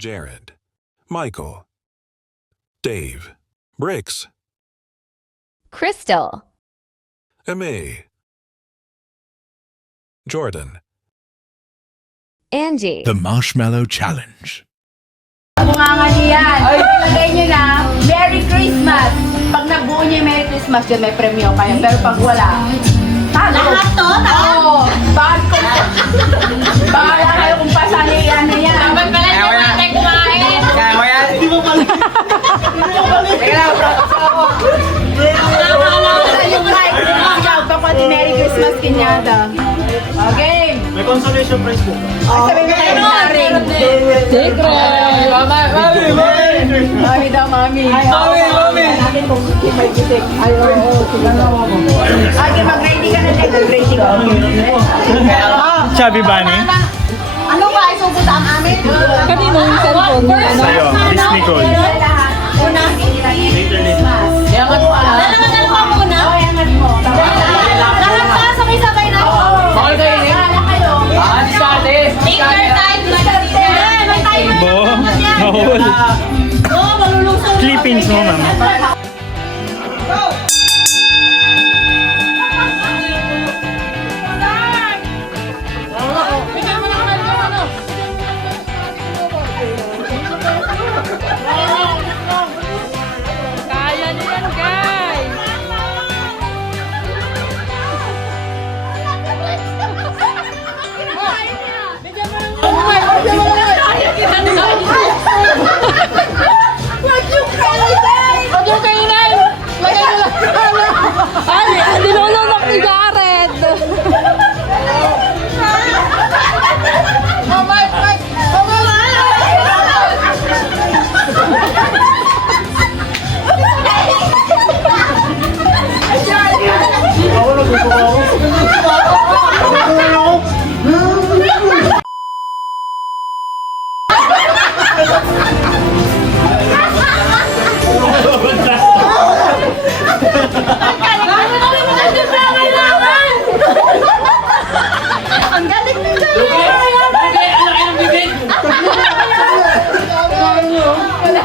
Jared, Michael, Dave, Bricks, Crystal, Ame, Jordan. Angie, The Marshmallow Challenge. Bunganga niyo yan. Ilagay niyo na, Merry Christmas. Pag nabuo niyo yung Merry Christmas, yun may premyo kayo. Pero pag wala, tago. Lahat to? Oo. Bahala kayo kung pasan yan na yan. Dapat pala niyo natin kumain. Kaya ko yan. Hindi mo pala. Teka lang, practice ako. Yung like, kapati Merry Christmas kinyada. Okay. May consolation prize po. Sabi mo tayo na rin. Mami daw, mami. Mami. Ay, oo. Okay, mag-ready ka na din. Mag-ready ka. Chubby Bunny. Ano ba? Isupunta ang amin? kanino yung cellphone mo? Sa'yo, Disney Gold. Una, Christmas. Yangat mo. Nalamangal pa muna. Oo, yangat mo. Lahat pa, sabay-sabay na. Bakit kayo ni? Kayo. Take your time. May timer. Bo, nahul. Oo, malulusog. Clippings mo, ma'am. Kaya niyo yan, guys! Huwag yung kainin! Lagay na lang! Ay, dinulunok ni Jared! Oh, Mike! Mike! Oh, Ang galing nila. Wala.